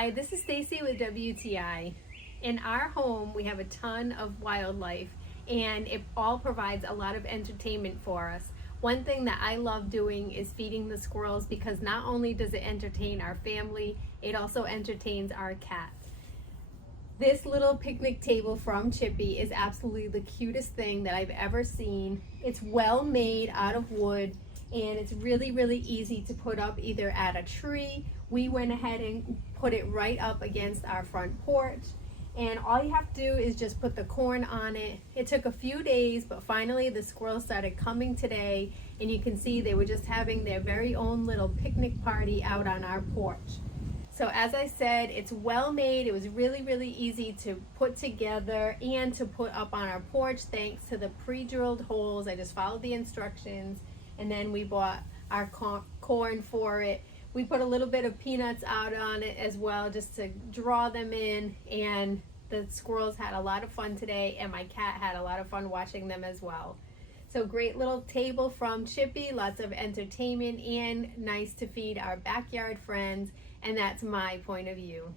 Hi, this is Stacy with WTI. In our home, we have a ton of wildlife and it all provides a lot of entertainment for us. One thing that I love doing is feeding the squirrels because not only does it entertain our family, it also entertains our cat. This little picnic table from Chippy is absolutely the cutest thing that I've ever seen. It's well made out of wood and it's really easy to put up either at a tree. We went ahead and put it right up against our front porch, and all you have to do is just put the corn on it. It took a few days, but finally the squirrels started coming today, and you can see they were just having their very own little picnic party out on our porch. So as I said, it's well made. It was really easy to put together and to put up on our porch thanks to the pre-drilled holes. I just followed the instructions, and then we bought our corn for it. We put a little bit of peanuts out on it as well just to draw them in, and the squirrels had a lot of fun today and my cat had a lot of fun watching them as well. So great little table from Chippy, lots of entertainment and nice to feed our backyard friends, and that's my point of view.